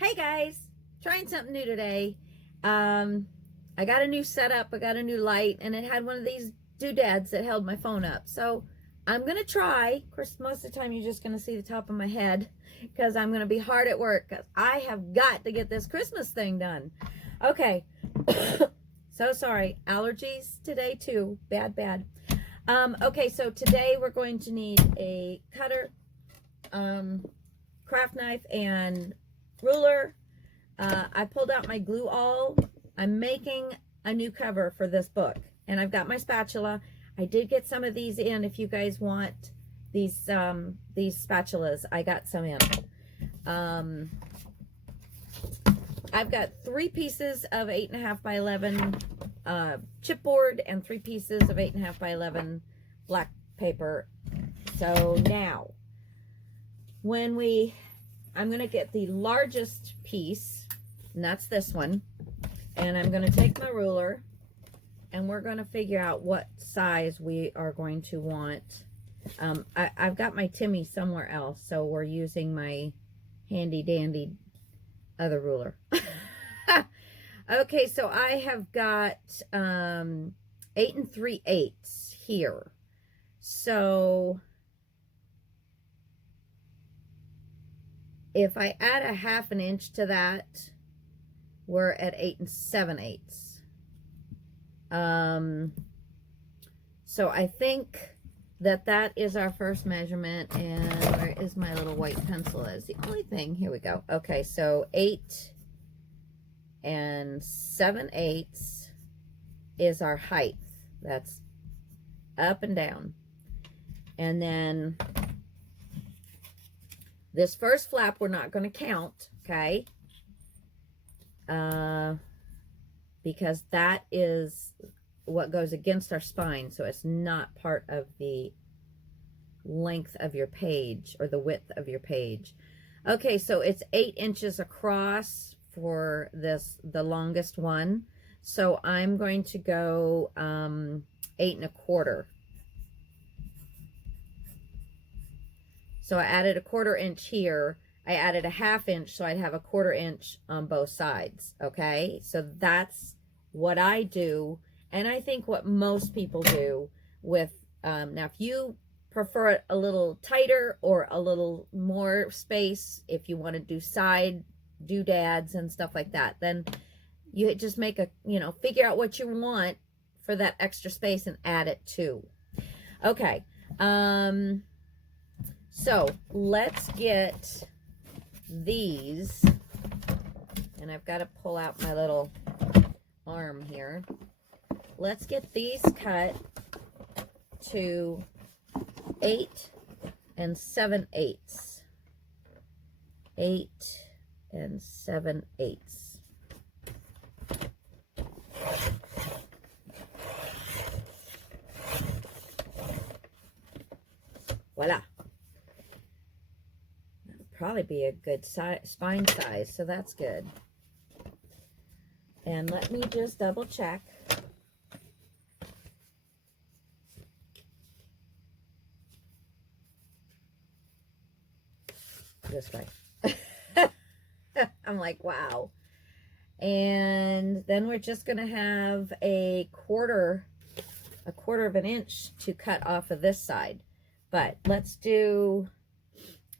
Hey guys, trying something new today. I got a new setup, I got a new light, and it had one of these doodads that held my phone up. So I'm gonna try. Of course, most of the time you're just gonna see the top of my head because I'm gonna be hard at work because I have got to get this Christmas thing done. Okay, so sorry, allergies today too, bad. Okay, so today we're going to need a cutter, craft knife, and ruler. I pulled out my glue all. I'm making a new cover for this book, and I've got my spatula. I did get some of these in. If you guys want these spatulas, I got some in. I've got 3 pieces of 8.5 by 11 chipboard and 3 pieces of 8.5 by 11 black paper. So now, I'm going to get the largest piece, and that's this one, and I'm going to take my ruler, and we're going to figure out what size we are going to want. I've got my Timmy somewhere else, so we're using my handy dandy other ruler. Okay, so I have got 8 3/8 here. So if I add a 1/2 inch to that, we're at 8 7/8. So I think that is our first measurement. And where is my little white pencil? Is the only thing. Here we go. Okay, so 8 7/8 is our height. That's up and down. And then this first flap we're not going to count, okay? Because that is what goes against our spine, so it's not part of the length of your page or the width of your page. Okay, so it's 8 inches across for the longest one. So I'm going to go 8 1/4. So I added a 1/4 inch here. I added a 1/2 inch, so I'd have a 1/4 inch on both sides. Okay, so that's what I do, and I think what most people do with, now if you prefer it a little tighter or a little more space, if you want to do side doodads and stuff like that, then you just make figure out what you want for that extra space and add it too. Okay, so let's get these, and I've got to pull out my little arm here. Let's get these cut to 8 7/8. 8 7/8. Voila. Probably be a good spine size, so that's good. And let me just double check. This way. I'm like, wow. And then we're just going to have a quarter of an inch to cut off of this side. But let's do,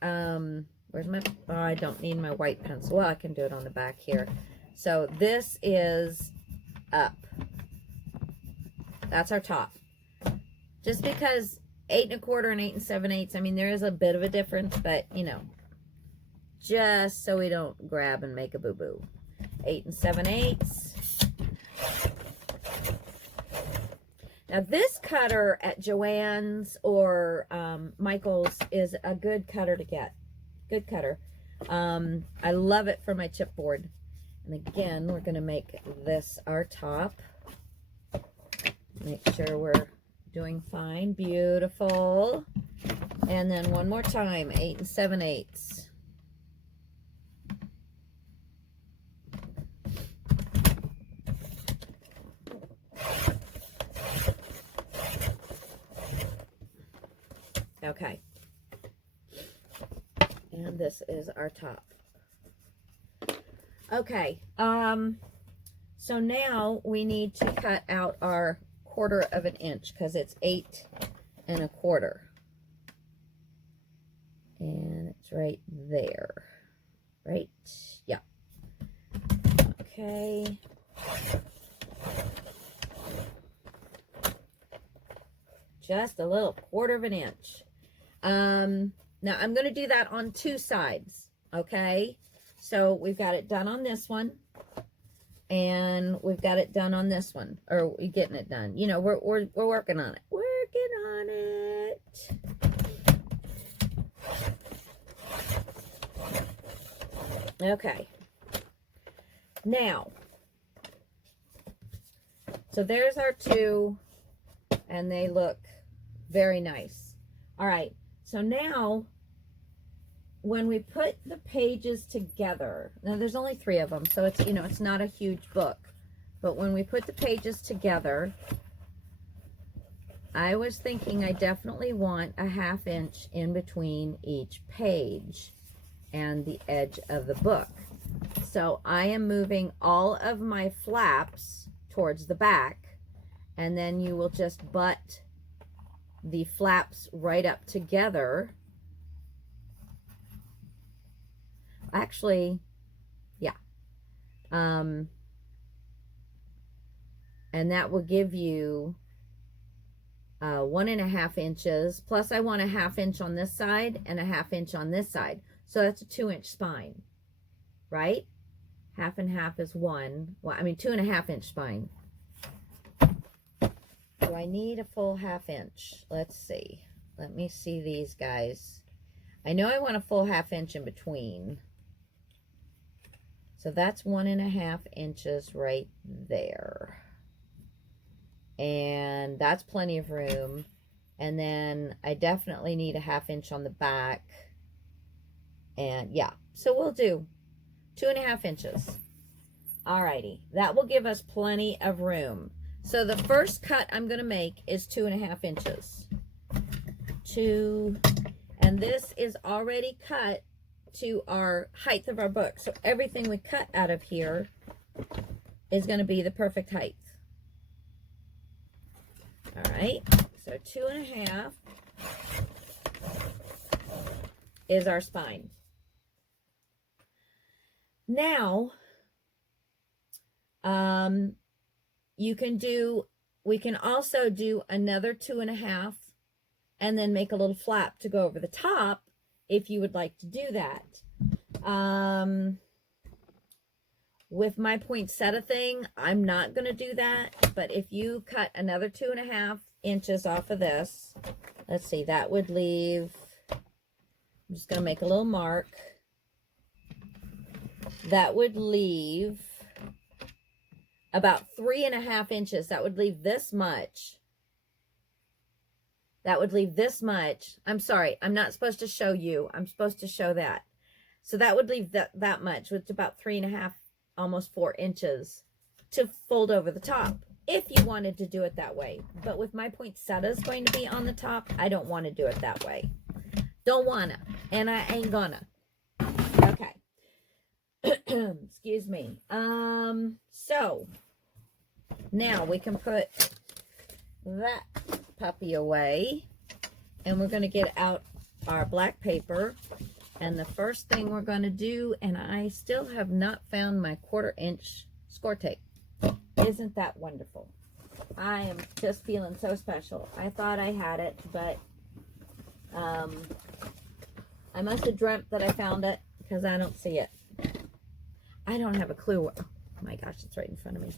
where's my, oh, I don't need my white pencil. Well, I can do it on the back here. So this is up. That's our top. Just because 8 1/4 and 8 7/8, I mean, there is a bit of a difference, but, just so we don't grab and make a boo-boo. 8 7/8. Now, this cutter at Joann's or Michael's is a good cutter to get. Good cutter. I love it for my chipboard. And again, we're going to make this our top. Make sure we're doing fine. Beautiful. And then one more time, 8 7/8. Okay. And this is our top. Okay, so now we need to cut out our 1/4 of an inch because it's 8 1/4. And it's right there. Right? Yeah. Okay. Just a little 1/4 of an inch. Now I'm going to do that on 2 sides. Okay. So we've got it done on this one. And we've got it done on this one. Or we're getting it done. You know, we're working on it. Working on it. Okay. Now, so there's our 2, and they look very nice. All right. So now, when we put the pages together, now there's only 3 of them, so it's, you know, it's not a huge book. But when we put the pages together, I was thinking I definitely want a 1/2 inch in between each page and the edge of the book. So I am moving all of my flaps towards the back, and then you will just butt the flaps right up together. Actually, yeah. And that will give you 1 1/2 inches. Plus I want a 1/2 inch on this side and a 1/2 inch on this side. So that's a 2-inch spine, right? 1/2 and 1/2 is 1. Well, I mean 2 1/2 inch spine. Do I need a full 1/2 inch? Let's see. Let me see these guys. I know I want a full 1/2 inch in between. So that's 1 1/2 inches right there. And that's plenty of room. And then I definitely need a 1/2 inch on the back. And yeah, so we'll do 2 1/2 inches. Alrighty, that will give us plenty of room. So the first cut I'm going to make is 2 1/2 inches. 2, and this is already cut to our height of our book. So everything we cut out of here is going to be the perfect height. All right, so 2 1/2 is our spine. Now, we can also do another 2 1/2 and then make a little flap to go over the top if you would like to do that. With my poinsettia thing, I'm not going to do that, but if you cut another 2 1/2 inches off of this, let's see, that would leave, I'm just going to make a little mark. That would leave about 3 1/2 inches. That would leave this much. That would leave this much. I'm sorry, I'm not supposed to show you. I'm supposed to show that. So that would leave that much, which is about 3 1/2, almost 4 inches to fold over the top if you wanted to do it that way. But with my poinsettias going to be on the top, I don't want to do it that way. Don't wanna, and I ain't gonna. Okay. Excuse me. So now we can put that puppy away, and we're going to get out our black paper. And the first thing we're going to do, and I still have not found my 1/4 inch score tape. Isn't that wonderful? I am just feeling so special. I thought I had it, but I must have dreamt that I found it because I don't see it. I don't have a clue. Oh my gosh, it's right in front of me.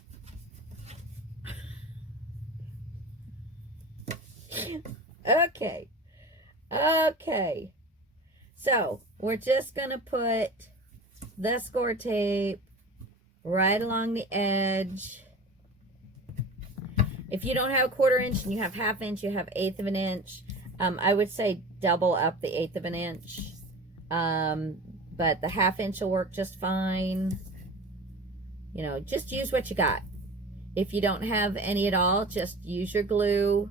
Okay. Okay. So we're just going to put the score tape right along the edge. If you don't have a 1/4 inch and you have 1/2 inch, you have 1/8 of an inch. I would say double up the 1/8 of an inch. But the 1/2 inch will work just fine. You know, just use what you got. If you don't have any at all, just use your glue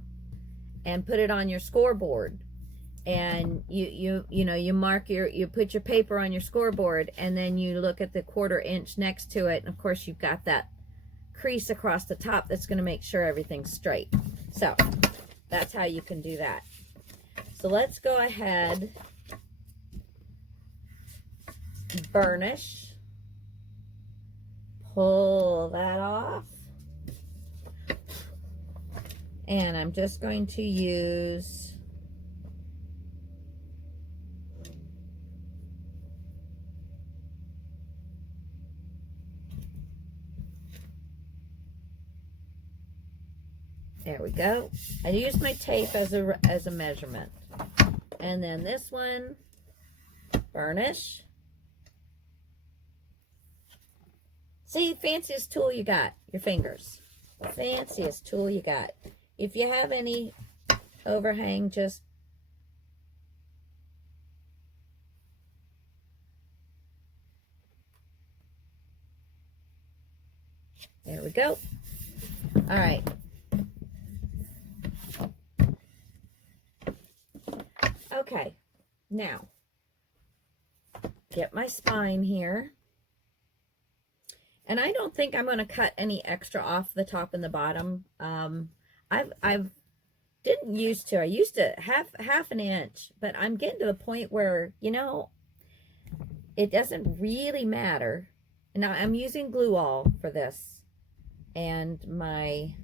and put it on your scoreboard. and you mark you put your paper on your scoreboard, and then you look at the 1/4 inch next to it, and of course you've got that crease across the top that's going to make sure everything's straight. So that's how you can do that. So let's go ahead, burnish, pull that off, and I'm just going to use there we go. I use my tape as a measurement. And then this one, burnish. See, fanciest tool you got, your fingers. Fanciest tool you got. If you have any overhang, just there we go. All right. Okay, now get my spine here, and I don't think I'm going to cut any extra off the top and the bottom. I've didn't used to. I used to half an inch, but I'm getting to the point where, you know, it doesn't really matter. Now I'm using glue all for this, and my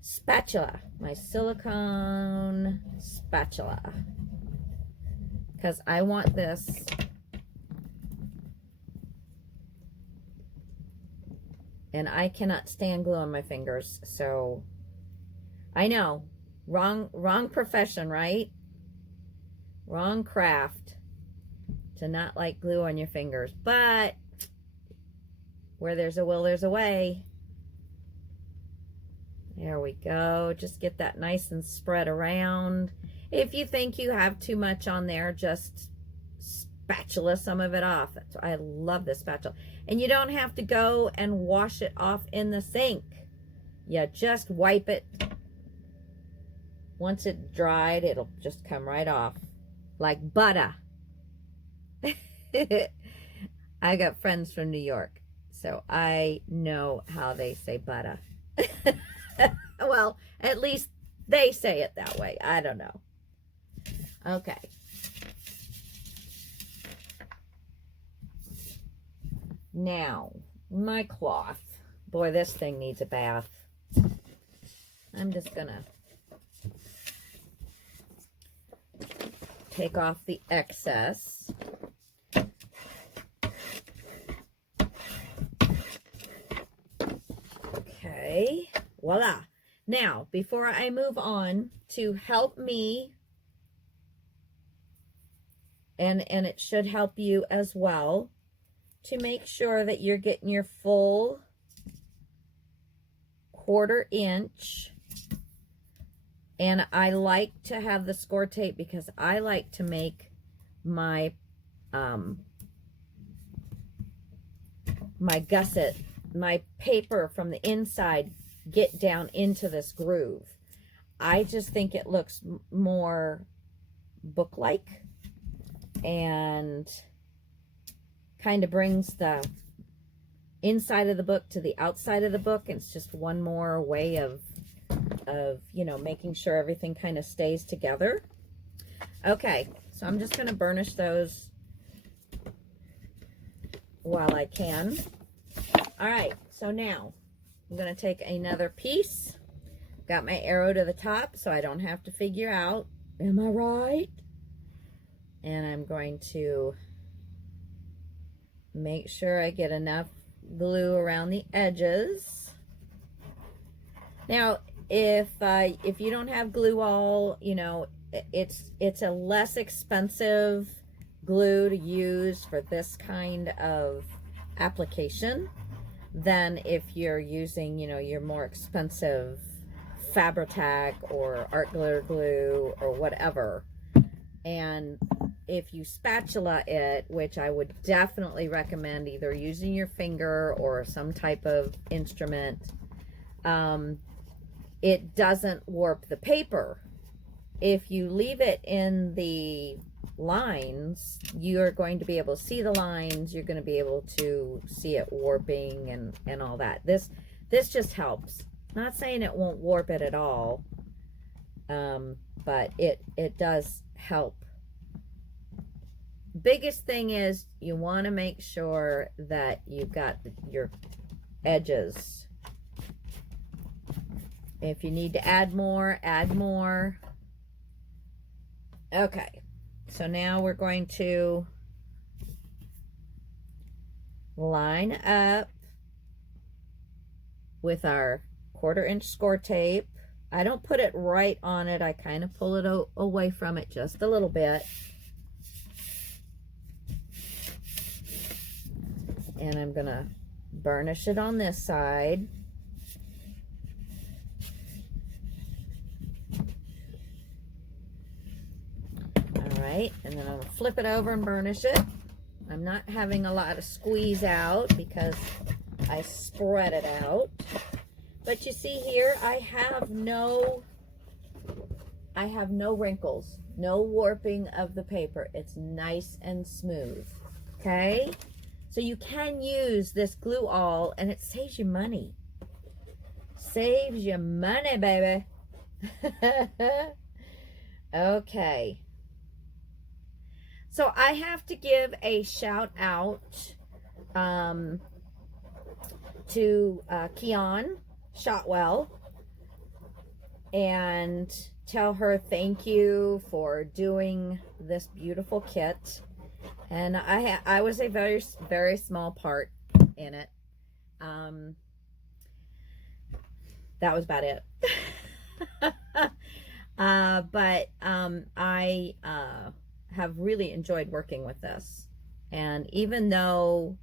spatula, my silicone spatula, because I want this and I cannot stand glue on my fingers. So I know, wrong profession, right? Wrong craft to not like glue on your fingers, but where there's a will, there's a way. There we go. Just get that nice and spread around. If you think you have too much on there, just spatula some of it off. I love this spatula. And you don't have to go and wash it off in the sink. You just wipe it. Once it's dried, it'll just come right off like butter. I got friends from New York, so I know how they say butter. Well, at least they say it that way. I don't know. Okay. Now, my cloth. Boy, this thing needs a bath. I'm just gonna take off the excess. Okay, voila. Now, before I move on, to help me, and it should help you as well, to make sure that you're getting your full 1/4 inch. And I like to have the score tape because I like to make my my gusset, my paper from the inside, get down into this groove. I just think it looks more book-like and kind of brings the inside of the book to the outside of the book. It's just one more way of you know, making sure everything kind of stays together. Okay, so I'm just going to burnish those while I can. All right, so now I'm going to take another piece. Got my arrow to the top so I don't have to figure out, am I right? And I'm going to make sure I get enough glue around the edges. Now, if you don't have glue all, you know, it's a less expensive glue to use for this kind of application than if you're using, you know, your more expensive Fabri-Tac or art glitter glue or whatever. And if you spatula it, which I would definitely recommend either using your finger or some type of instrument, it doesn't warp the paper. if you leave it in the lines, you're going to be able to see the lines. You're going to be able to see it warping and all that. This just helps. Not saying it won't warp it at all, but it does help. Biggest thing is you want to make sure that you've got your edges. If you need to add more, add more. Okay, so now we're going to line up with our 1/4 inch score tape. I don't put it right on it. I kind of pull it away from it just a little bit. And I'm going to burnish it on this side. Alright, and then I'm going to flip it over and burnish it. I'm not having a lot of squeeze out because I spread it out. But you see here, I have no wrinkles, no warping of the paper. It's nice and smooth. Okay? So you can use this glue all, and it saves you money. Saves you money, baby. Okay. So I have to give a shout out to Keon Shotwell and tell her thank you for doing this beautiful kit. And I was a very, very small part in it. That was about it. But I have really enjoyed working with this. And even though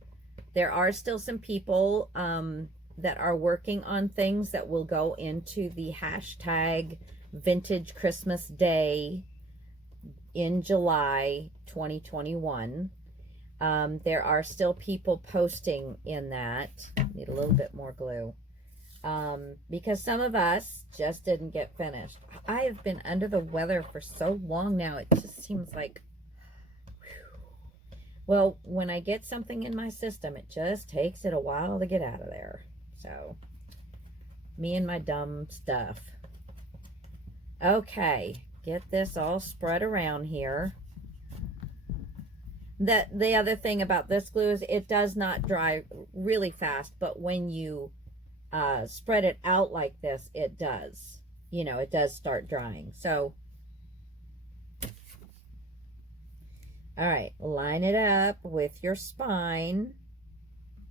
there are still some people that are working on things that will go into the hashtag Vintage Christmas Day in July 2021. There are still people posting in that. Need a little bit more glue. Because some of us just didn't get finished. I have been under the weather for so long now. It just seems like, whew. Well, when I get something in my system, it just takes it a while to get out of there. So, me and my dumb stuff. Okay, get this all spread around here. The other thing about this glue is it does not dry really fast, but when you spread it out like this, it does. You know, it does start drying. So, all right, line it up with your spine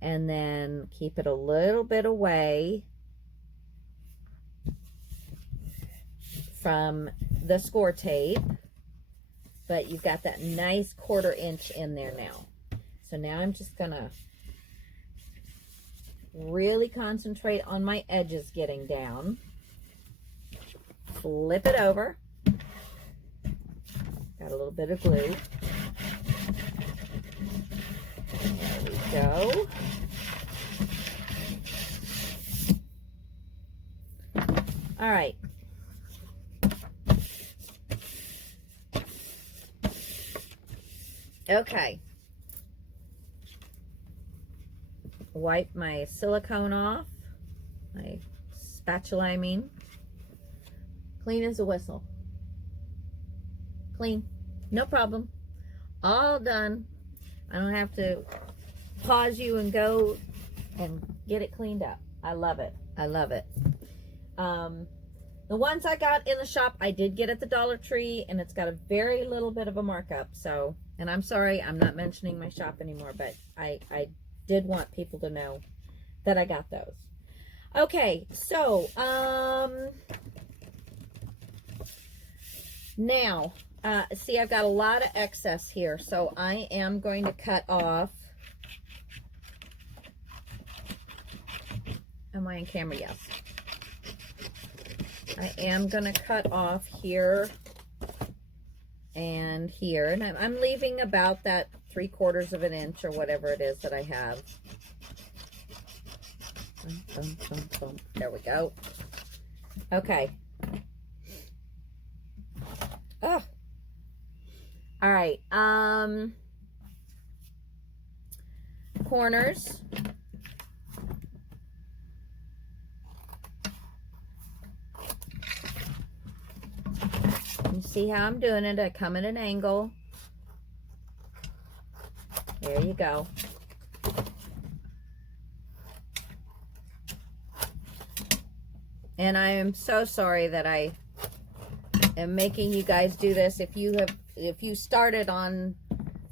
and then keep it a little bit away from the score tape, but you've got that nice 1/4 inch in there now. So now I'm just gonna really concentrate on my edges getting down. Flip it over. Got a little bit of glue. There we go. All right. Okay. Wipe my silicone off. My spatula, I mean. Clean as a whistle. Clean. No problem. All done. I don't have to pause you and go and get it cleaned up. I love it. I love it. The ones I got in the shop, I did get at the Dollar Tree, and it's got a very little bit of a markup. So, and I'm sorry, I'm not mentioning my shop anymore, but I did want people to know that I got those. Okay, so, now, see, I've got a lot of excess here, so I am going to cut off. Am I on camera? Yes. I am going to cut off here and here, and I'm leaving about that 3/4 of an inch or whatever it is that I have. There we go. Okay. Oh. All right. Corners. You see how I'm doing it? I come at an angle. There you go. And I am so sorry that I am making you guys do this. If you started on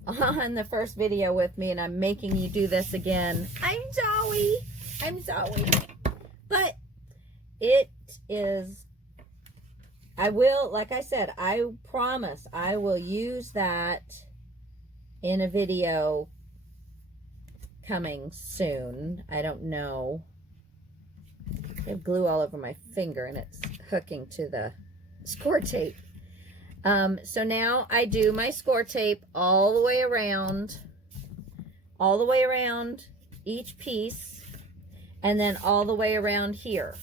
the first video with me and I'm making you do this again, I'm sorry. I'm sorry. But it is, I will, like I said, I promise I will use that in a video coming soon. I don't know. I have glue all over my finger and it's hooking to the score tape. So now I do my score tape all the way around each piece, and then all the way around here.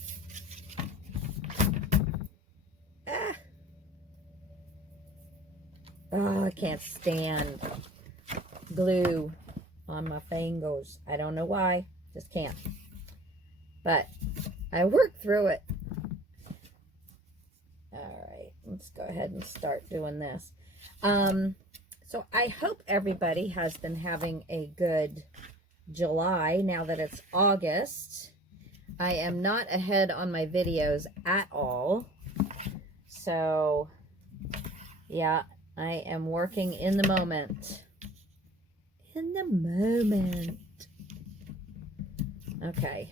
Ah. Oh, I can't stand glue on my fingers. I don't know why, just can't. But I worked through it. All right, let's go ahead and start doing this. So I hope everybody has been having a good July now that it's August. I am not ahead on my videos at all. So, yeah, I am working in the moment. In the moment. Okay.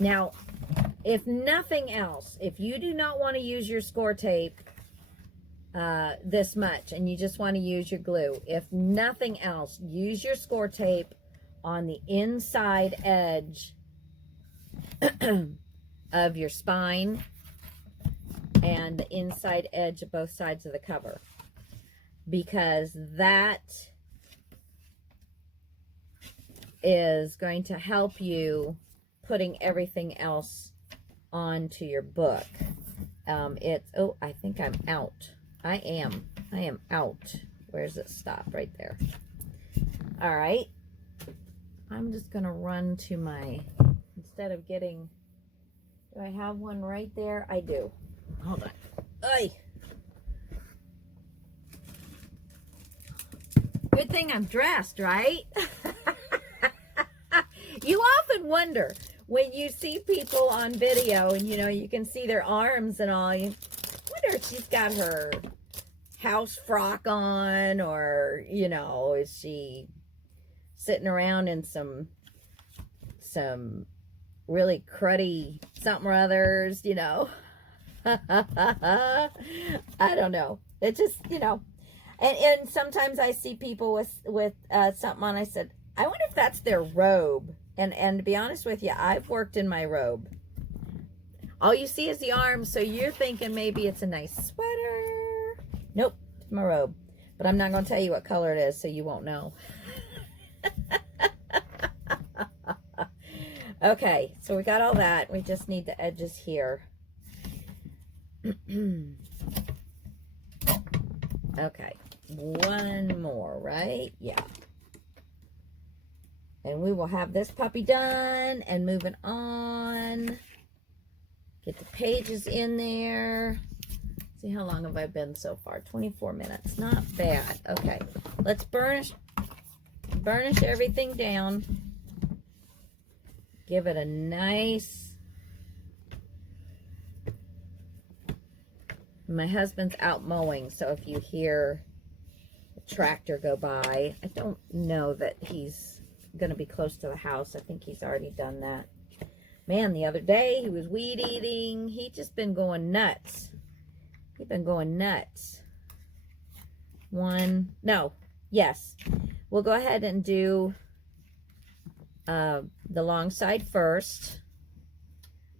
Now, if nothing else, if you do not want to use your score tape this much and you just want to use your glue, if nothing else, use your score tape on the inside edge of your spine and the inside edge of both sides of the cover, because that is going to help you putting everything else onto your book. Oh, I think I'm out. I am out. Where's it stop? Right there. All right. I'm just going to run to my, instead of getting, do I have one right there? I do. Hold on. Ay. Good thing I'm dressed, right? You often wonder when you see people on video and, you know, you can see their arms and all, you wonder if she's got her house frock on, or, you know, is she sitting around in some really cruddy something or others, you know. I don't know. It just, you know, and sometimes I see people with something on. I said, I wonder if that's their robe. And to be honest with you, I've worked in my robe. All you see is the arms, so you're thinking maybe it's a nice sweater. Nope, it's my robe. But I'm not going to tell you what color it is, so you won't know. Okay, so we got all that. We just need the edges here. Okay, one more, right? Yeah. And we will have this puppy done and moving on. Get the pages in there. See, how long have I been so far? 24 minutes. Not bad. Okay, let's burnish everything down. Give it a nice... My husband's out mowing, so if you hear a tractor go by, I don't know that he's going to be close to the house. I think he's already done that. Man, the other day he was weed eating. He just been going nuts. He's been going nuts. Yes. We'll go ahead and do the long side first.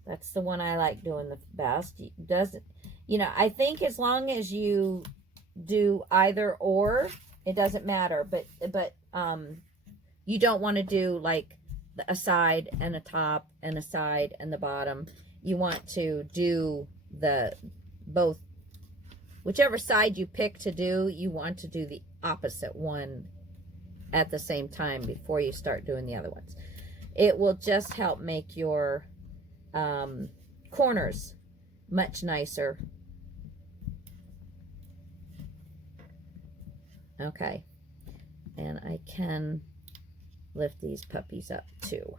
That's the one I like doing the best. You know, I think as long as you do either or, it doesn't matter. But you don't want to do like a side and a top and a side and the bottom. You want to do the both, whichever side you pick to do, you want to do the opposite one at the same time before you start doing the other ones. It will just help make your corners much nicer. Okay, and I can lift these puppies up too.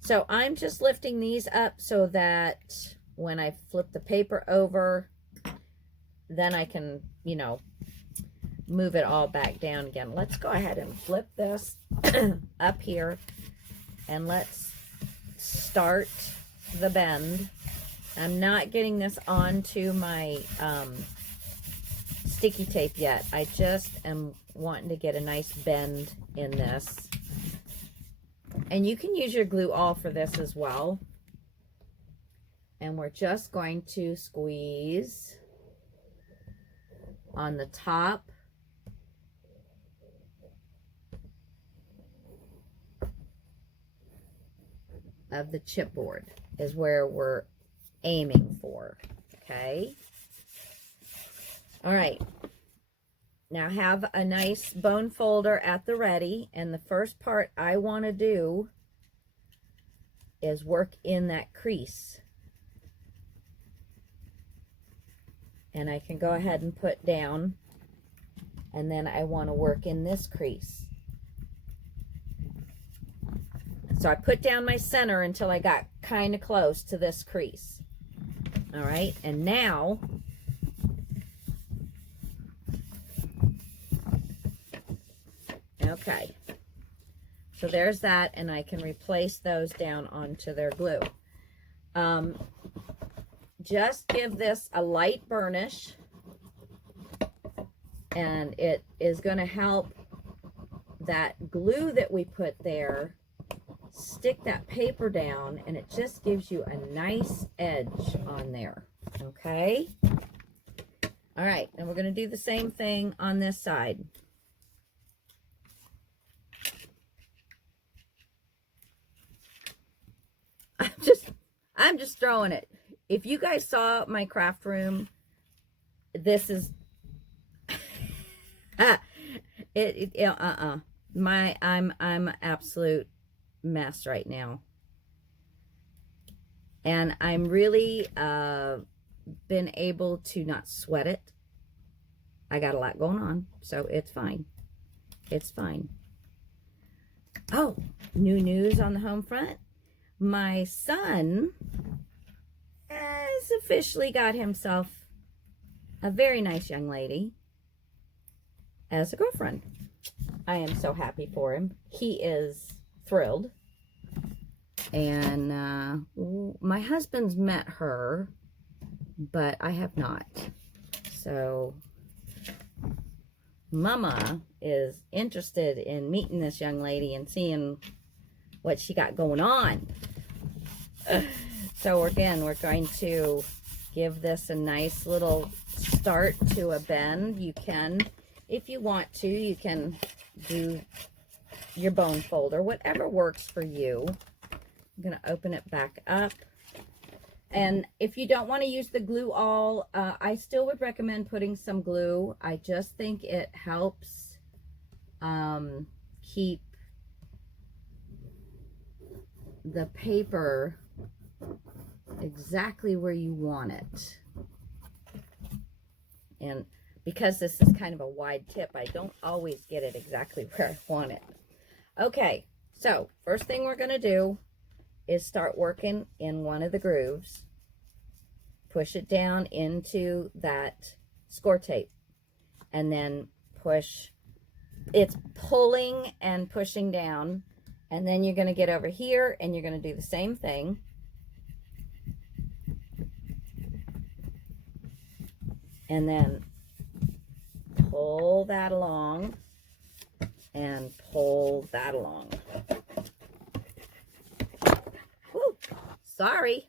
So I'm just lifting these up so that when I flip the paper over, then I can, you know, move it all back down again. Let's go ahead and flip this up here, and let's start the bend. I'm not getting this onto my sticky tape yet. I just am wanting to get a nice bend in this. And you can use your glue all for this as well. And we're just going to squeeze on the top of the chipboard is where we're aiming for. Okay. All right. Now have a nice bone folder at the ready, and the first part I want to do is work in that crease. And I can go ahead and put down, and then I want to work in this crease. So I put down my center until I got kind of close to this crease. All right, and now okay, so there's that, and I can replace those down onto their glue. Just give this a light burnish, and it is going to help that glue that we put there stick that paper down, and it just gives you a nice edge on there. Okay? All right, and we're going to do the same thing on this side. I'm just throwing it. If you guys saw my craft room, this is I'm an absolute mess right now, and I'm really been able to not sweat it. I got a lot going on, so it's fine. It's fine. Oh, new news on the home front. My son has officially got himself a very nice young lady as a girlfriend. I am so happy for him. He is thrilled. And my husband's met her, but I have not. So Mama is interested in meeting this young lady and seeing what she got going on. So again, we're going to give this a nice little start to a bend. You can, if you want to, you can do your bone folder, whatever works for you. I'm going to open it back up. And if you don't want to use the glue all, I still would recommend putting some glue. I just think it helps keep the paper exactly where you want it. And because this is kind of a wide tip, I don't always get it exactly where I want it. Okay, so first thing we're going to do is start working in one of the grooves. Push it down into that score tape, and then push. It's pulling and pushing down, and then you're going to get over here and you're going to do the same thing. And then pull that along and pull that along. Whew, sorry.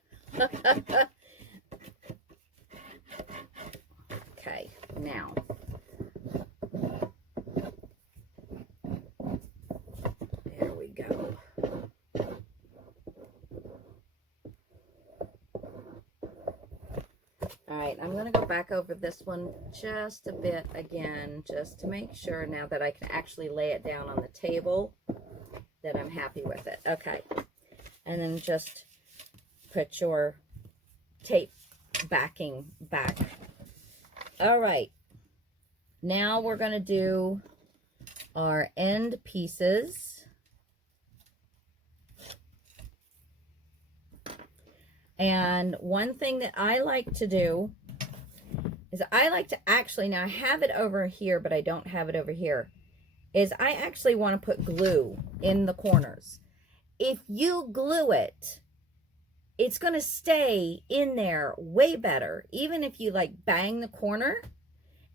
Okay, now All right, I'm going to go back over this one just a bit again, just to make sure now that I can actually lay it down on the table that I'm happy with it. Okay, and then just put your tape backing back. All right, now we're going to do our end pieces. And one thing that I like to do is I like to actually, now I have it over here, but I don't have it over here, is I actually want to put glue in the corners. If you glue it, it's going to stay in there way better. Even if you like bang the corner,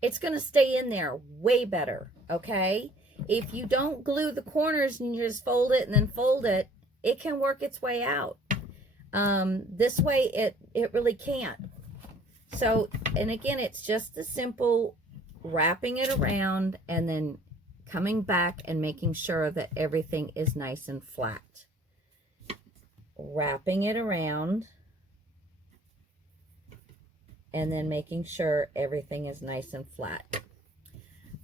it's going to stay in there way better, okay? If you don't glue the corners and you just fold it and then fold it, it can work its way out. This way it really can't. So, and again, it's just the simple wrapping it around and then coming back and making sure that everything is nice and flat. Wrapping it around and then making sure everything is nice and flat.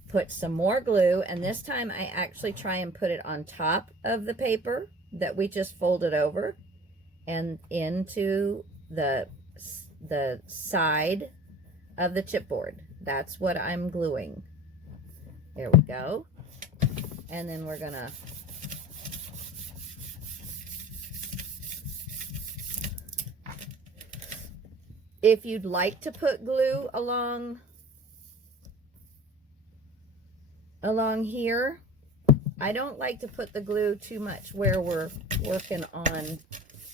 Put some more glue, and this time I actually try and put it on top of the paper that we just folded over and into the side of the chipboard. That's what I'm gluing. There we go. And then we're gonna if you'd like to put glue along here, I don't like to put the glue too much where we're working on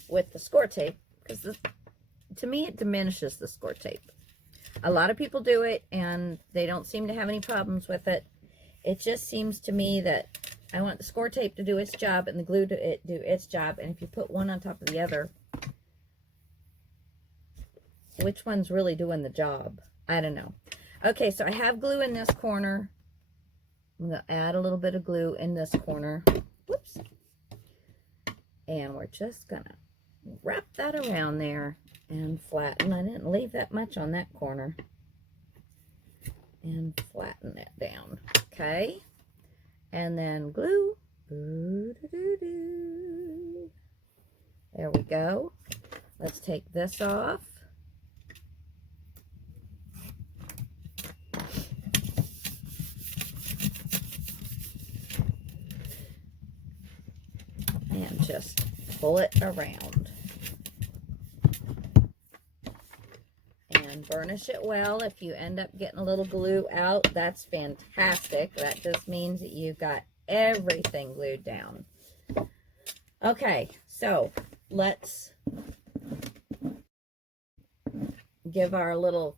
with the score tape, because to me it diminishes the score tape. A lot of people do it and they don't seem to have any problems with it. It just seems to me that I want the score tape to do its job and the glue to do its job, and if you put one on top of the other, which one's really doing the job? I don't know. Okay, so I have glue in this corner. I'm going to add a little bit of glue in this corner. Whoops. And we're just going to wrap that around there and flatten. I didn't leave that much on that corner. And flatten that down. Okay. And then glue. There we go. Let's take this off. And just pull it around. And burnish it well. If you end up getting a little glue out, that's fantastic. That just means that you got everything glued down. Okay, so let's give our little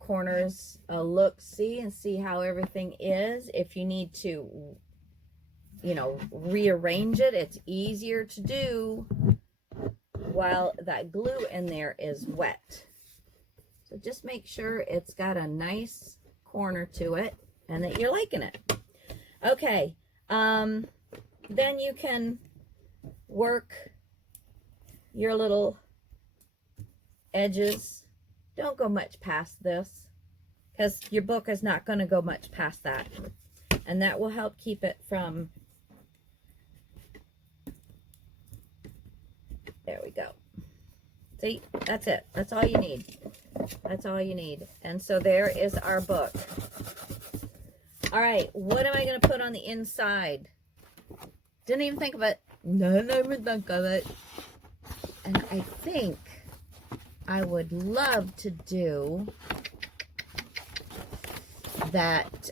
corners a look-see and see how everything is. If you need to, you know, rearrange it, it's easier to do while that glue in there is wet. So just make sure it's got a nice corner to it and that you're liking it. Okay, then you can work your little edges. Don't go much past this, because your book is not going to go much past that. And that will help keep it from, there we go. See, that's it. That's all you need. That's all you need. And so there is our book. All right, what am I going to put on the inside? Didn't even think of it. Didn't even think of it. And I think I would love to do that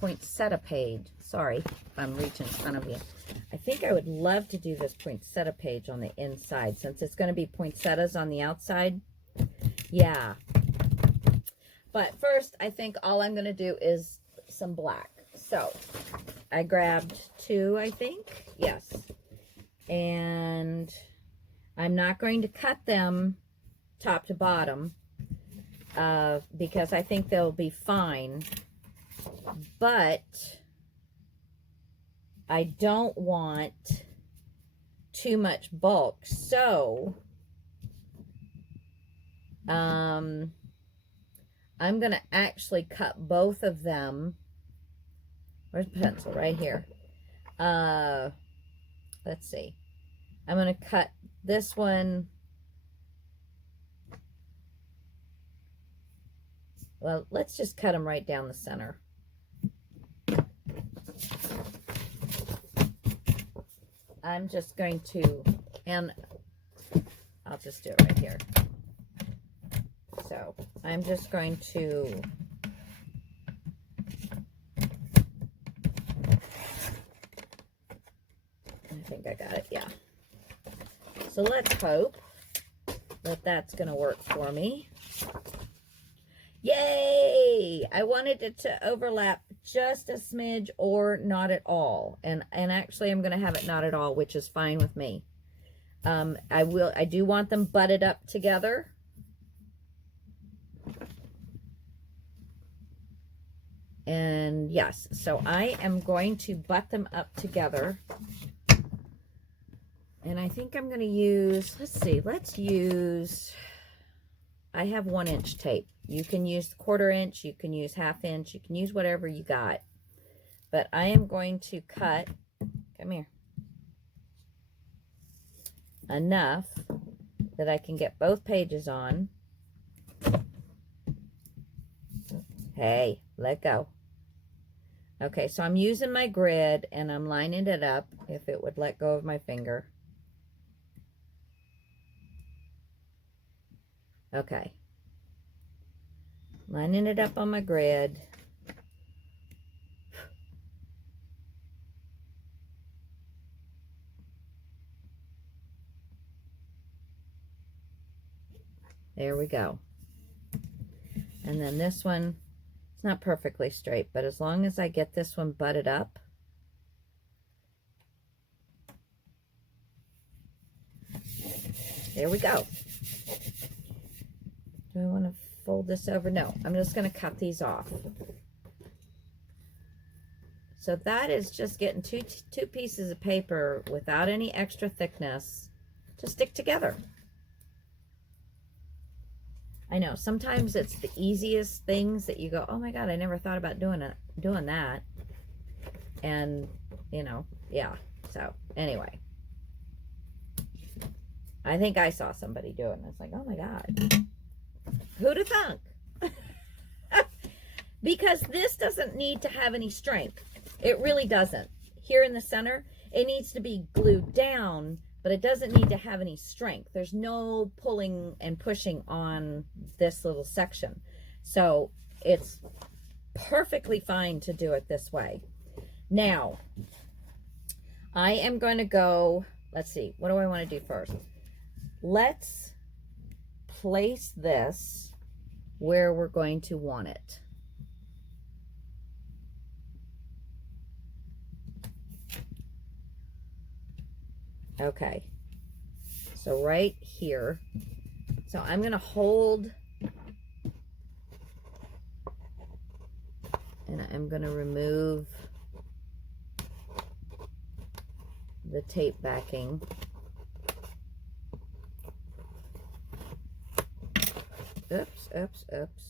poinsettia page. Sorry if I'm reaching in front of you. I think I would love to do this poinsettia page on the inside, since it's going to be poinsettias on the outside. Yeah. But first, I think all I'm going to do is some black. So I grabbed 2, I think. Yes. And I'm not going to cut them top to bottom because I think they'll be fine. But I don't want too much bulk. So I'm going to actually cut both of them. Where's the pencil? Right here. Let's see. I'm going to cut this one. Well, let's just cut them right down the center. I'm just going to, and I'll just do it right here. So I'm just going to I think I got it, yeah. So let's hope that that's going to work for me. Yay! I wanted it to overlap just a smidge or not at all. And actually I'm going to have it not at all, which is fine with me. I do want them butted up together. And yes, so I am going to butt them up together. And I think I'm going to use, let's use, I have 1-inch tape. You can use 1/4 inch, you can use 1/2 inch, you can use whatever you got. But I am going to cut, come here, enough that I can get both pages on. Hey, let go. Okay, so I'm using my grid and I'm lining it up, if it would let go of my finger. Okay. Lining it up on my grid. There we go. And then this one, it's not perfectly straight, but as long as I get this one butted up, there we go. Do I want to fold this over? No, I'm just going to cut these off. So that is just getting two pieces of paper without any extra thickness to stick together. I know sometimes it's the easiest things that you go, oh my God, I never thought about doing that. And you know, yeah. So anyway, I think I saw somebody do it and it's like, oh my God, who'd have thunk? Because this doesn't need to have any strength. It really doesn't. Here in the center, it needs to be glued down, but it doesn't need to have any strength. There's no pulling and pushing on this little section. So it's perfectly fine to do it this way. Now, I am going to go, let's see, what do I want to do first? Let's place this where we're going to want it. Okay, so right here. So I'm going to hold, and I'm going to remove the tape backing. Oops, oops, oops.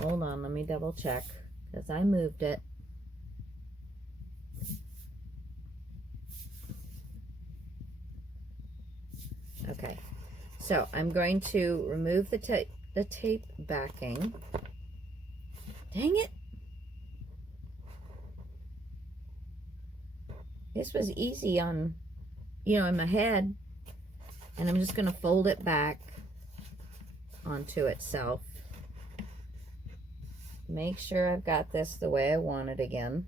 Hold on, let me double check, because I moved it. Okay, so I'm going to remove the tape backing. Dang it. This was easy on, you know, in my head. And I'm just going to fold it back onto itself. Make sure I've got this the way I want it again.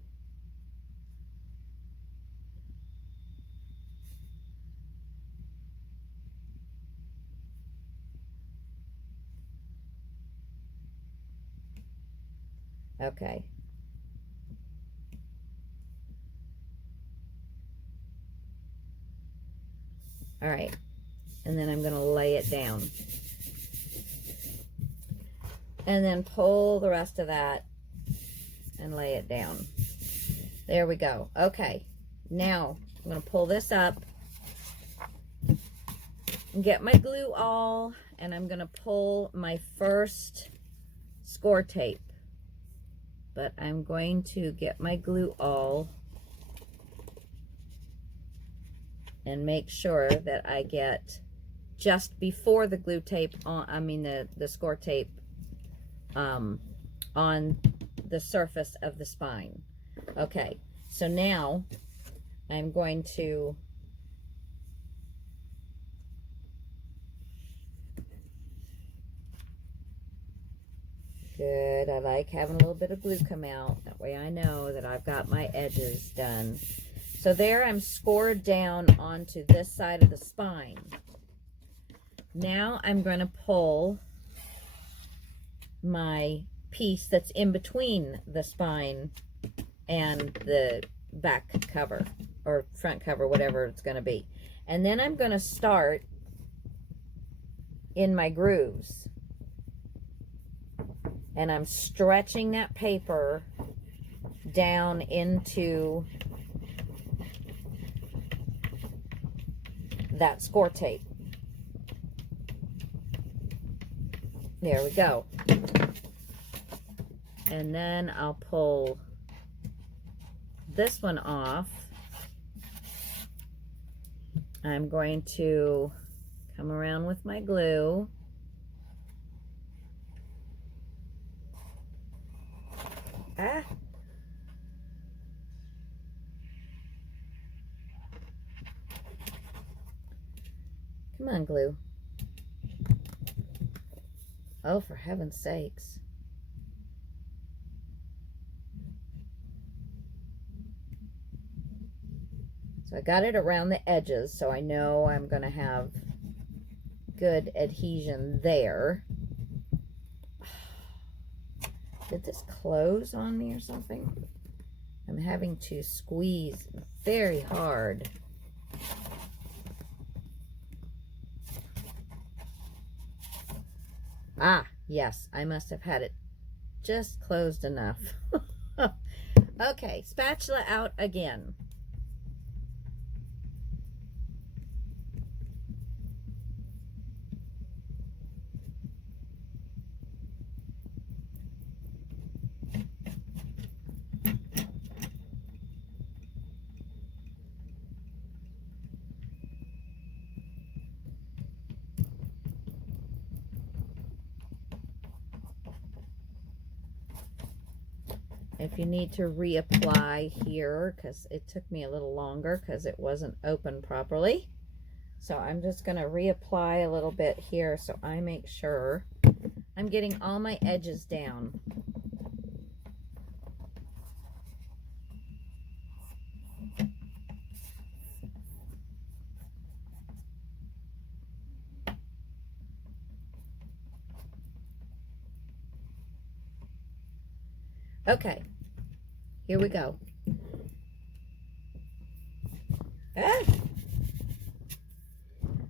Okay. All right. And then I'm going to lay it down. And then pull the rest of that and lay it down. There we go. Okay. Now, I'm going to pull this up and get my glue all, and I'm going to pull my first score tape. But I'm going to get my glue all and make sure that I get just before the glue tape on, I mean the score tape on the surface of the spine. Okay, so now I'm going to good. I like having a little bit of glue come out. That way I know that I've got my edges done. So there I'm scored down onto this side of the spine. Now I'm going to pull my piece that's in between the spine and the back cover or front cover, whatever it's going to be. And then I'm going to start in my grooves. And I'm stretching that paper down into that score tape. There we go. And then I'll pull this one off. I'm going to come around with my glue. Ah. Come on, glue. Oh, for heaven's sakes. So I got it around the edges, so I know I'm going to have good adhesion there. Did this close on me or something? I'm having to squeeze very hard. Ah, yes, I must have had it just closed enough. Okay, spatula out again. If you need to reapply here, because it took me a little longer because it wasn't open properly. So I'm just going to reapply a little bit here so I make sure I'm getting all my edges down. Okay, here we go. Ah.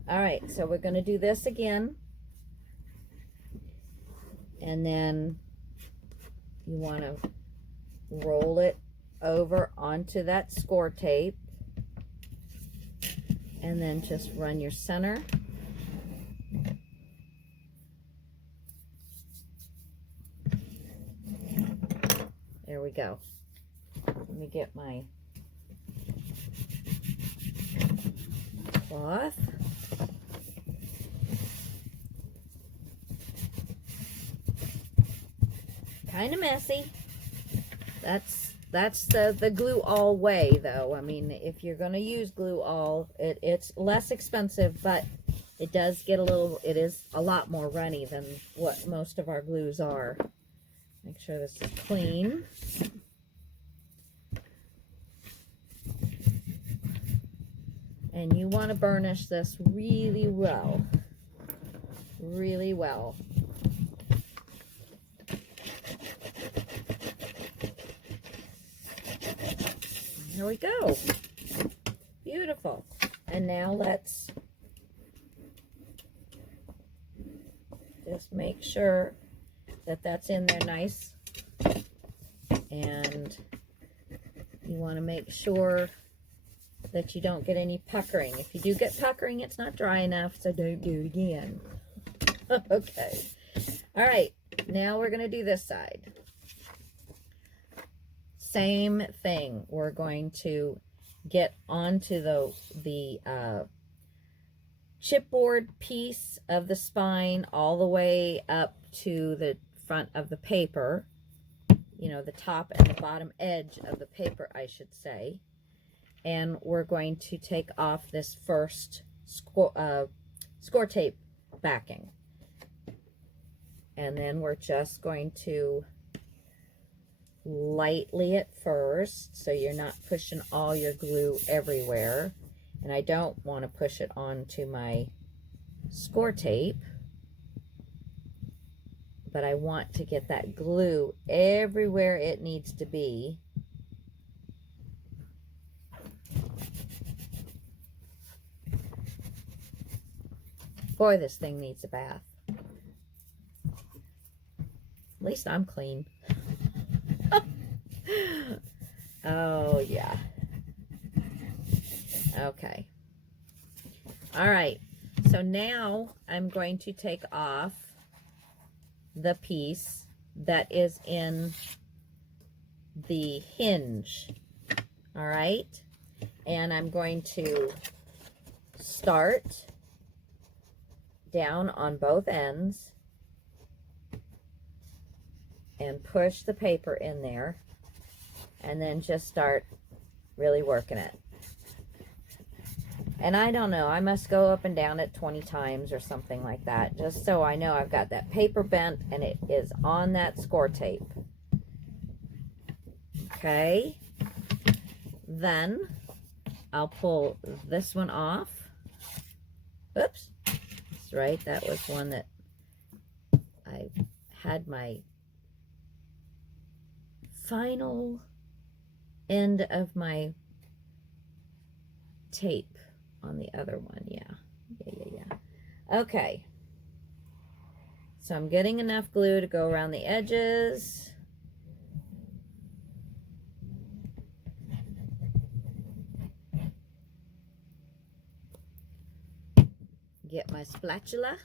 All right, so we're going to do this again. And then you want to roll it over onto that score tape. And then just run your center. There we go. Let me get my cloth. Kind of messy. That's the glue all way, though. I mean, if you're going to use glue all, it's less expensive, but it does get it is a lot more runny than what most of our glues are. Make sure this is clean. And you want to burnish this really well. Really well. There we go. Beautiful. And now let's just make sure that that's in there nice. And you want to make sure that you don't get any puckering. If you do get puckering, it's not dry enough, so don't do it again. Okay. All right, now we're going to do this side. Same thing. We're going to get onto the chipboard piece of the spine all the way up to the front of the paper. You know, the top and the bottom edge of the paper, I should say. And we're going to take off this first score tape backing. And then we're just going to lightly at first, so you're not pushing all your glue everywhere. And I don't want to push it onto my score tape, but I want to get that glue everywhere it needs to be. Boy, this thing needs a bath. At least I'm clean. Oh, yeah. Okay. All right. So now I'm going to take off the piece that is in the hinge. All right. And I'm going to start down on both ends and push the paper in there, and then just start really working it. And I don't know, I must go up and down it 20 times or something like that, just so I know I've got that paper bent and it is on that score tape. Okay, then I'll pull this one off. Oops, that's right, that was one that I had my final end of my tape on the other one. Yeah. Okay. So I'm getting enough glue to go around the edges. Get my spatula.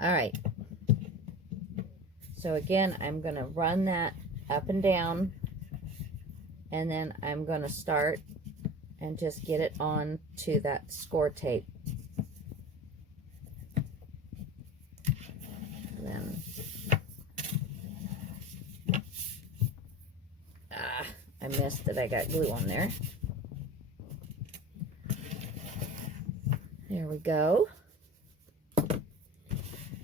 All right, so again, I'm going to run that up and down, and then I'm going to start and just get it on to that score tape. And then, I missed it, I got glue on there. There we go.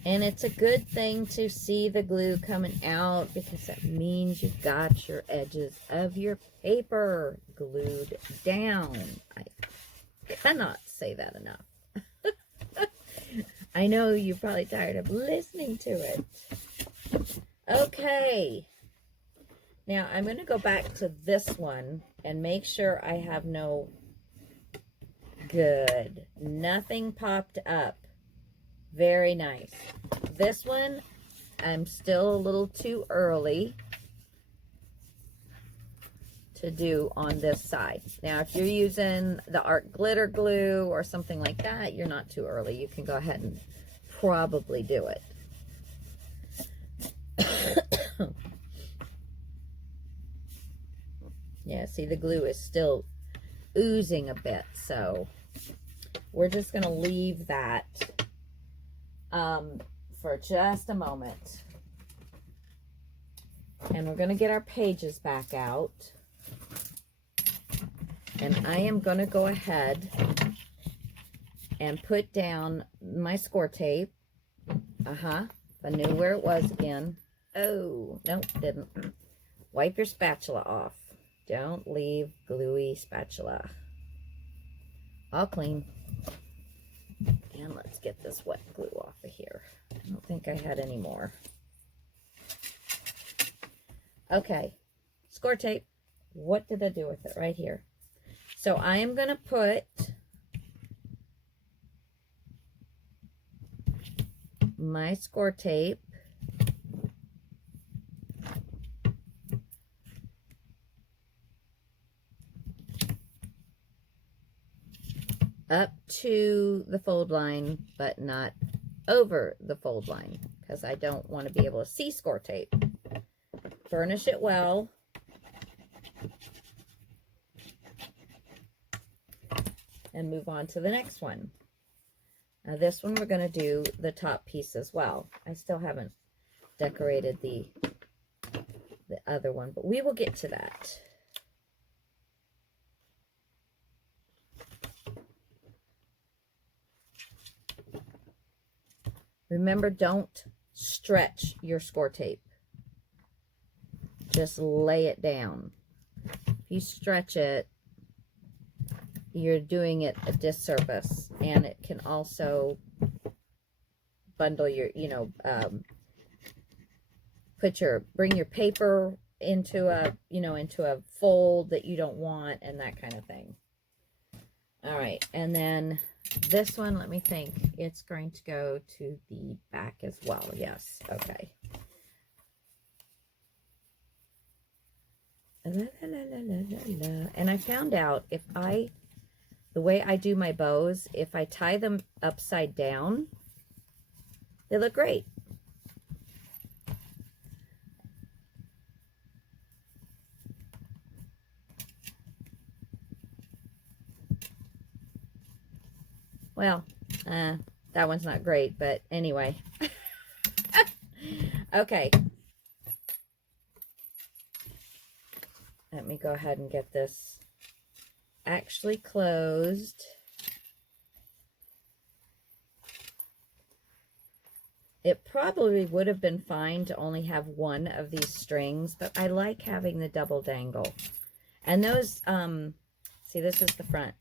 And it's a good thing to see the glue coming out, because that means you've got your edges of your paper glued down. I cannot say that enough. I know you're probably tired of listening to it. Okay. Now I'm going to go back to this one and make sure I have no... Good. Nothing popped up. Very nice. This one, I'm still a little too early to do on this side. Now, if you're using the art glitter glue or something like that, you're not too early. You can go ahead and probably do it. Yeah, see, the glue is still oozing a bit, so we're just going to leave that for just a moment. And we're going to get our pages back out. And I am going to go ahead and put down my score tape. If I knew where it was again. Oh, nope, didn't. Wipe your spatula off. Don't leave gluey spatula. All clean. And let's get this wet glue off of here. I don't think I had any more. Okay, score tape. What did I do with it? Right here. So I am going to put my score tape up to the fold line, but not over the fold line, because I don't want to be able to see score tape. Burnish it well. And move on to the next one. Now this one we're going to do the top piece as well. I still haven't decorated the other one, but we will get to that. Remember, don't stretch your score tape. Just lay it down. If you stretch it, you're doing it a disservice, and it can also bundle your, bring your paper into a, into a fold that you don't want, and that kind of thing. All right, and then this one, let me think. It's going to go to the back as well. Yes, okay. And I found out the way I do my bows, if I tie them upside down, they look great. Well, that one's not great, but anyway. Okay. Let me go ahead and get this actually closed. It probably would have been fine to only have one of these strings, but I like having the double dangle. And those, see, this is the front.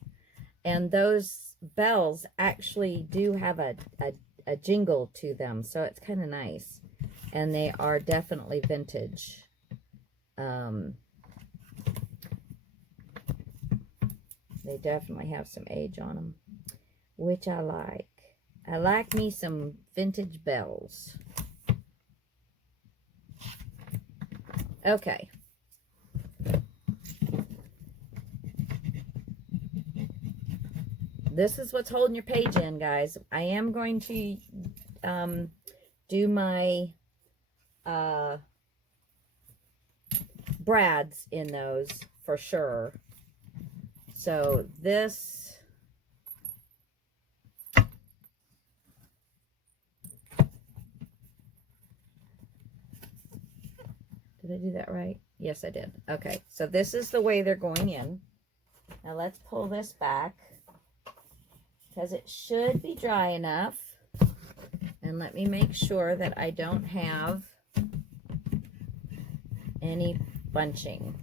And those bells actually do have a jingle to them, so it's kind of nice. And they are definitely vintage. They definitely have some age on them, which I like. I like me some vintage bells. Okay. This is what's holding your page in, guys. I am going to do my brads in those for sure. So this, did I do that right? Yes, I did. Okay, so this is the way they're going in. Now let's pull this back, because it should be dry enough. And let me make sure that I don't have any bunching.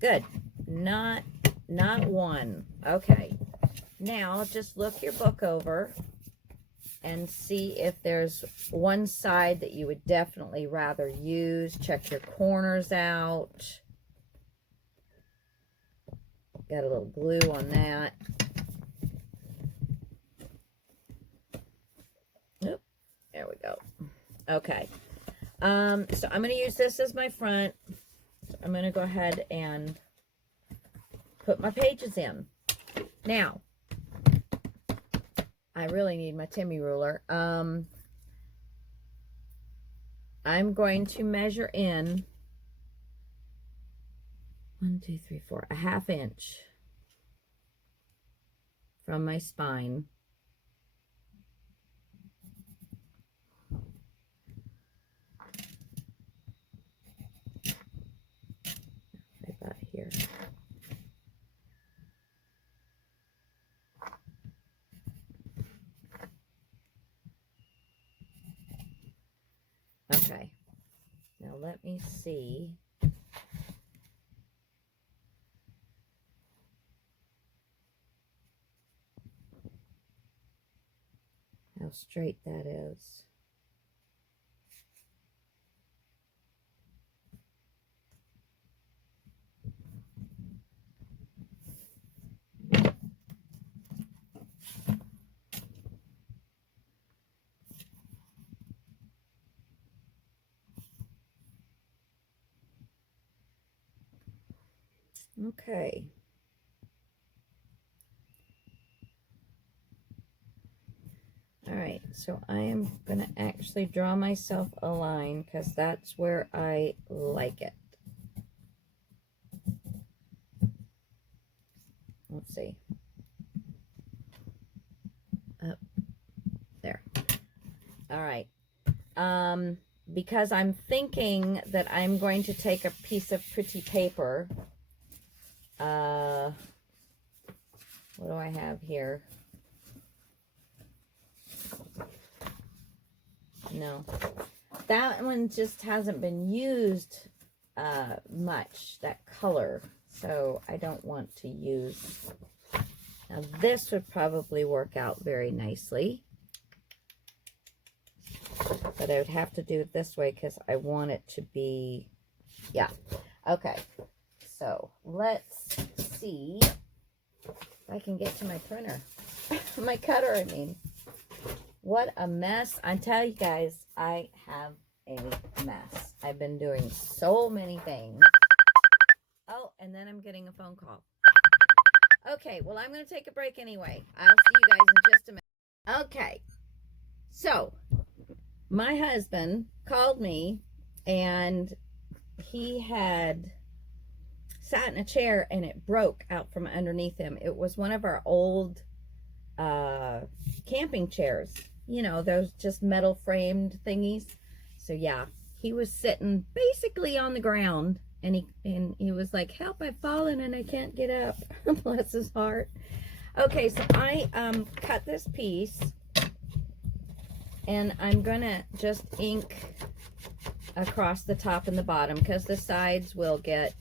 Good. Not one. Okay. Now just look your book over and see if there's one side that you would definitely rather use. Check your corners out. Got a little glue on that. Oop, there we go. Okay. So I'm going to use this as my front. So I'm going to go ahead and put my pages in. Now, I really need my Timmy ruler. I'm going to measure in 1, 2, 3, 4, a ½ inch from my spine. Right about here. Now let me see. How straight that is. Okay. All right, so I am going to actually draw myself a line because that's where I like it. Let's see. Up there. All right. Because I'm thinking that I'm going to take a piece of pretty paper. What do I have here? No, that one just hasn't been used much, that color, so I don't want to use. Now this would probably work out very nicely, but I would have to do it this way because I want it to be, yeah. Okay, so let's see if I can get to my printer. My cutter, I mean. What a mess. I tell you guys, I have a mess. I've been doing so many things. Oh, and then I'm getting a phone call. Okay, well, I'm going to take a break anyway. I'll see you guys in just a minute. Okay, so my husband called me, and he had sat in a chair, and it broke out from underneath him. It was one of our old camping chairs. You know, those just metal framed thingies. So yeah, he was sitting basically on the ground, and he was like, help, I've fallen and I can't get up. Bless his heart. Okay, so I cut this piece, and I'm gonna just ink across the top and the bottom because the sides will get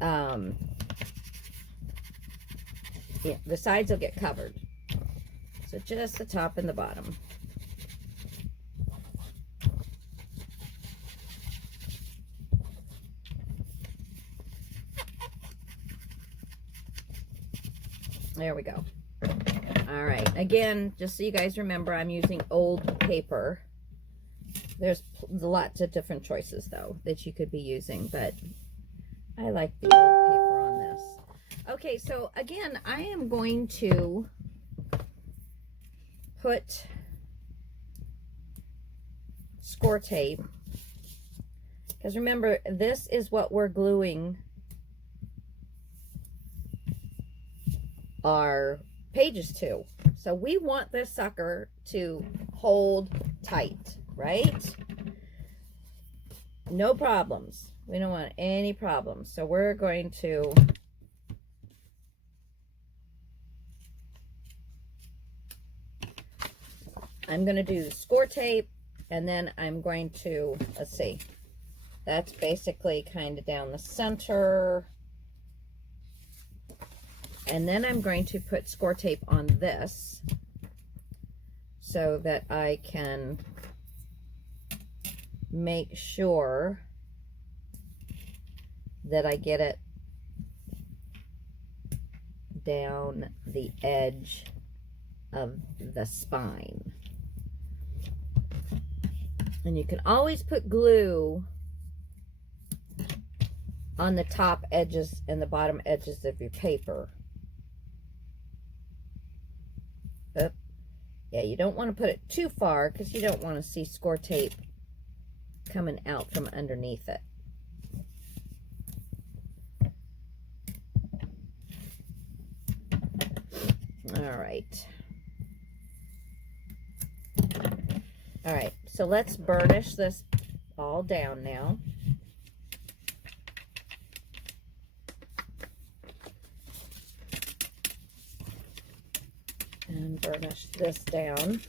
yeah, the sides will get covered. So just the top and the bottom. There we go. All right. Again, just so you guys remember, I'm using old paper. There's lots of different choices, though, that you could be using, but I like the old paper on this. Okay, so again, I am going to put score tape, because remember, this is what we're gluing our pages to. So we want this sucker to hold tight, right? No problems. We don't want any problems. So we're going to do score tape, and then I'm going to, let's see, that's basically kind of down the center. And then I'm going to put score tape on this so that I can make sure that I get it down the edge of the spine. And you can always put glue on the top edges and the bottom edges of your paper. But yeah, you don't want to put it too far because you don't want to see score tape coming out from underneath it. All right. All right, so let's burnish this all down now. And burnish this down.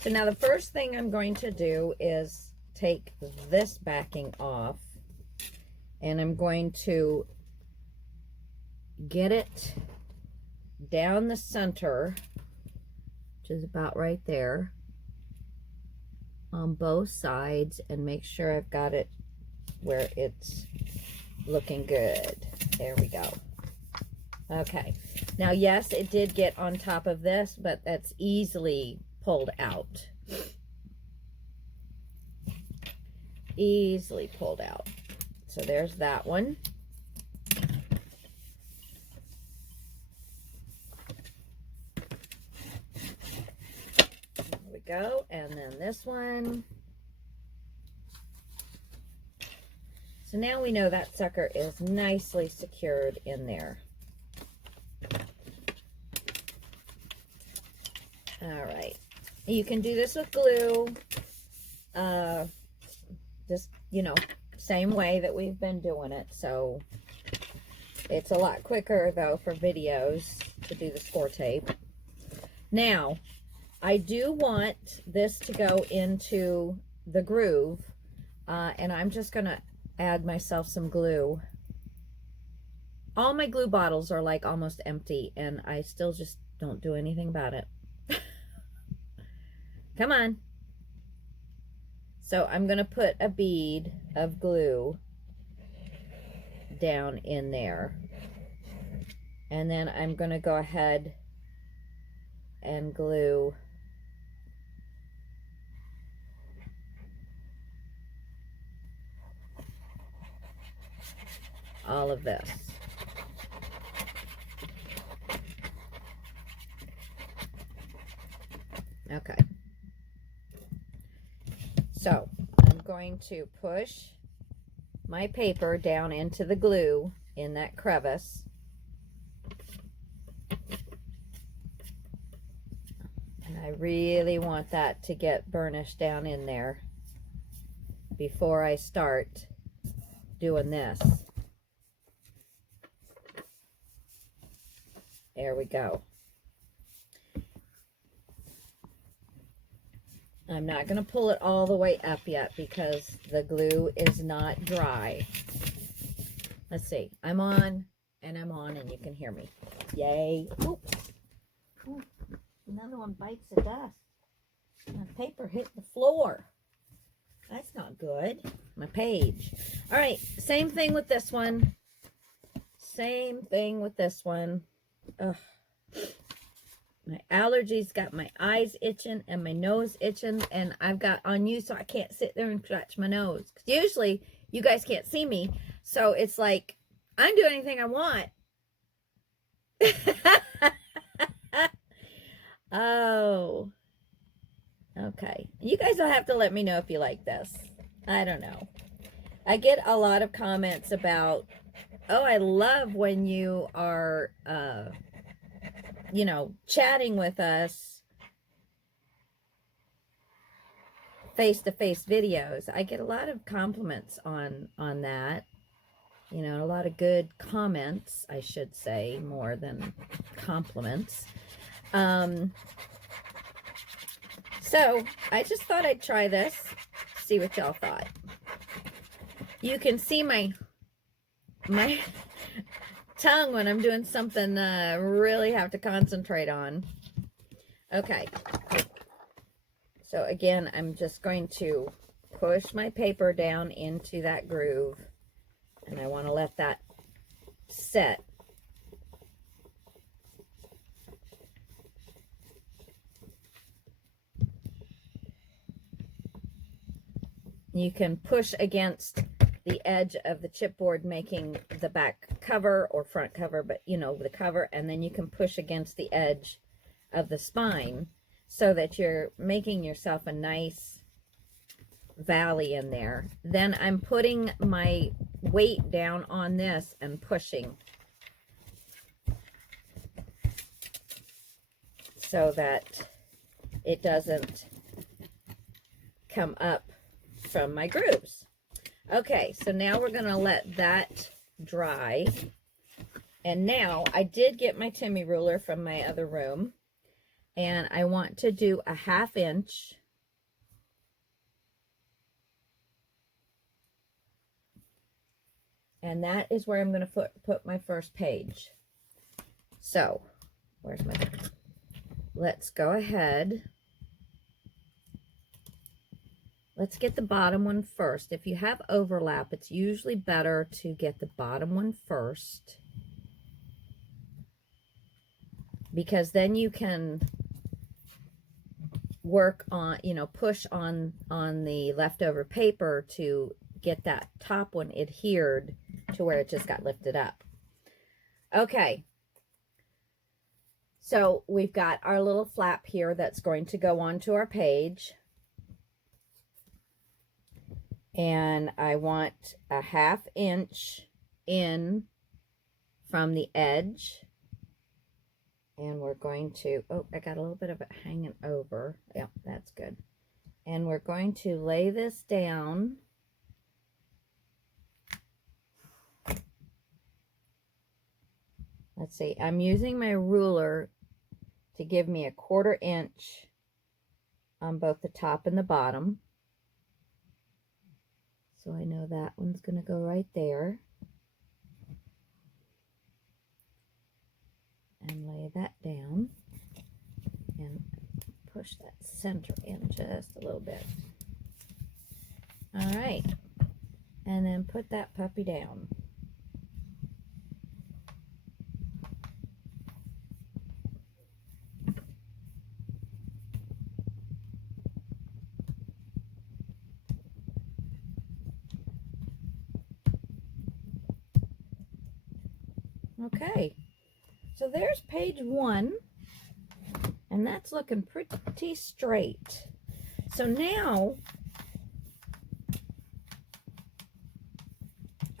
So now the first thing I'm going to do is take this backing off, and I'm going to get it down the center, which is about right there, on both sides, and make sure I've got it where it's looking good. There we go. Okay, now yes, it did get on top of this, but that's easily pulled out. Easily pulled out. So there's that one. There we go. And then this one. So now we know that sucker is nicely secured in there. All right. You can do this with glue. Just, you know, same way that we've been doing it. So it's a lot quicker, though, for videos to do the score tape. Now, I do want this to go into the groove. And I'm just going to add myself some glue. All my glue bottles are like almost empty, and I still just don't do anything about it. Come on. So I'm going to put a bead of glue down in there. And then I'm going to go ahead and glue all of this. Okay. So I'm going to push my paper down into the glue in that crevice. And I really want that to get burnished down in there before I start doing this. There we go. I'm not going to pull it all the way up yet because the glue is not dry. Let's see. I'm on, and you can hear me. Yay. Ooh. Ooh. Another one bites the dust. My paper hit the floor. That's not good. My page. All right. Same thing with this one. Same thing with this one. Ugh. My allergies got my eyes itching and my nose itching, and I've got on you so I can't sit there and scratch my nose. 'Cause usually you guys can't see me, so it's like I'm doing anything I want. Oh, okay. You guys will have to let me know if you like this. I don't know. I get a lot of comments about, oh, I love when you are you know, chatting with us face-to-face videos. I get a lot of compliments on that. You know, a lot of good comments, I should say, more than compliments. So I just thought I'd try this, see what y'all thought. You can see my tongue when I'm doing something I really have to concentrate on. Okay. So again, I'm just going to push my paper down into that groove, and I want to let that set. You can push against the edge of the chipboard, making the back cover or front cover, but you know, the cover, and then you can push against the edge of the spine so that you're making yourself a nice valley in there. Then I'm putting my weight down on this and pushing so that it doesn't come up from my grooves. Okay, so now we're going to let that dry. And now I did get my Timmy ruler from my other room, and I want to do a 1/2 inch And that is where I'm going to put my first page. So, where's my... Let's go ahead. Let's get the bottom one first. If you have overlap, it's usually better to get the bottom one first, because then you can work on, you know, push on the leftover paper to get that top one adhered to where it just got lifted up. Okay. So we've got our little flap here that's going to go onto our page. And I want a 1/2 inch in from the edge. And we're going to, oh, I got a little bit of it hanging over. Yeah, that's good. And we're going to lay this down. Let's see, I'm using my ruler to give me a 1/4 inch on both the top and the bottom. So I know that one's going to go right there. And lay that down. And push that center in just a little bit. All right. And then put that puppy down. Okay, so there's page 1, and that's looking pretty straight. So now,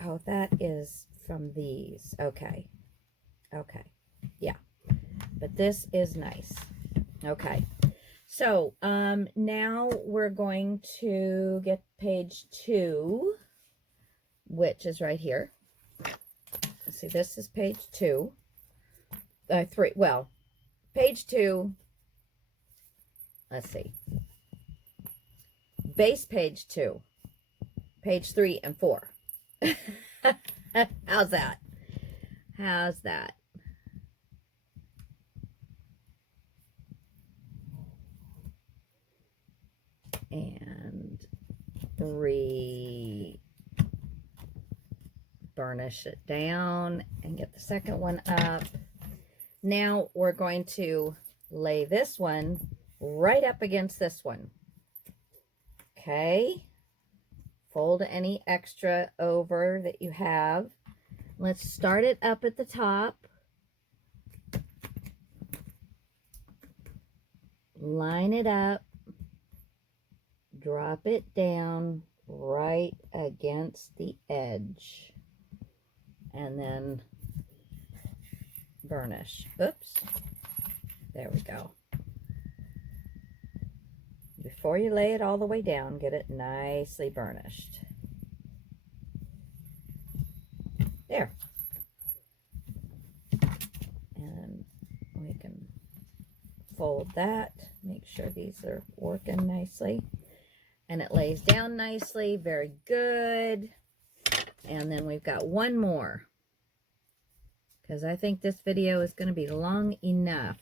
oh, that is from these. Okay, okay, yeah, but this is nice. Okay, so now we're going to get page 2, which is right here. See, this is page 2. 3, well, page 2. Let's see. Base page 2. Page 3 and 4. How's that? How's that? And 3. Burnish it down and get the second one up. Now we're going to lay this one right up against this one. Okay. Fold any extra over that you have. Let's start it up at the top. Line it up. Drop it down right against the edge. And then burnish. Oops. There we go. Before you lay it all the way down, get it nicely burnished. There. And we can fold that. Make sure these are working nicely. And it lays down nicely. Very good. And then we've got one more, because I think this video is going to be long enough.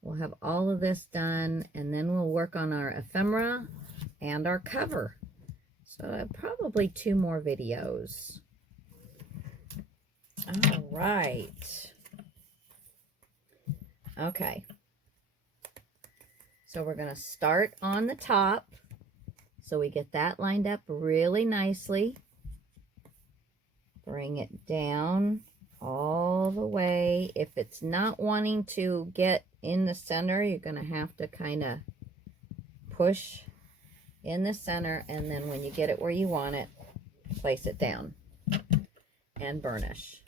We'll have all of this done, and then we'll work on our ephemera and our cover. So probably 2 more videos. All right. Okay. So we're going to start on the top. So we get that lined up really nicely. Bring it down all the way. If it's not wanting to get in the center, you're going to have to kind of push in the center, and then when you get it where you want it, place it down and burnish.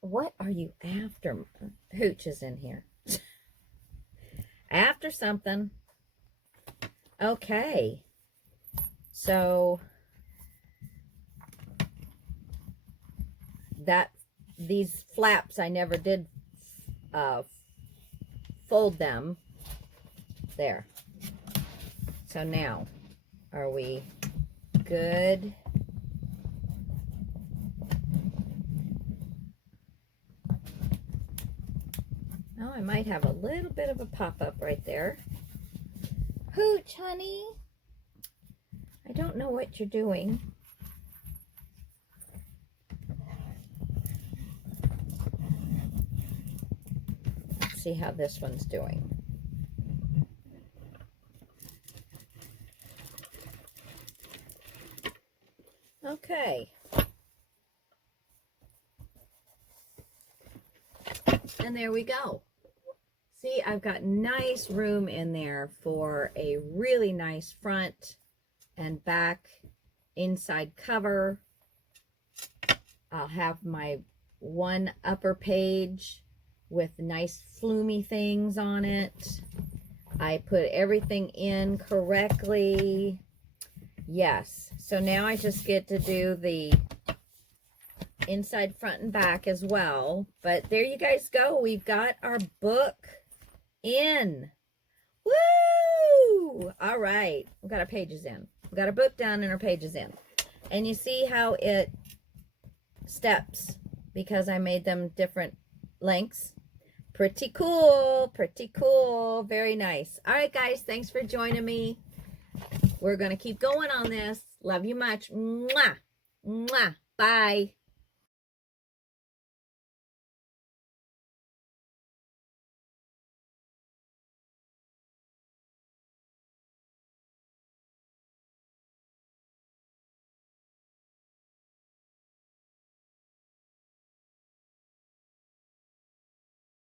What are you after? Hooch is in here. After something. Okay. So these flaps, I never did fold them. There. So now, are we good? Oh, I might have a little bit of a pop-up right there. Hooch, honey. I don't know what you're doing. Let's see how this one's doing. Okay. And there we go. See, I've got nice room in there for a really nice front and back inside cover. I'll have my one upper page with nice floomy things on it. I put everything in correctly. Yes. So now I just get to do the inside, front, and back as well. But there you guys go. We've got our book in. Woo! All right. We've got our pages in. We've got our book done and our pages in. And you see how it steps because I made them different lengths. Pretty cool. Pretty cool. Very nice. All right, guys. Thanks for joining me. We're going to keep going on this. Love you much. Mwah. Mwah. Bye.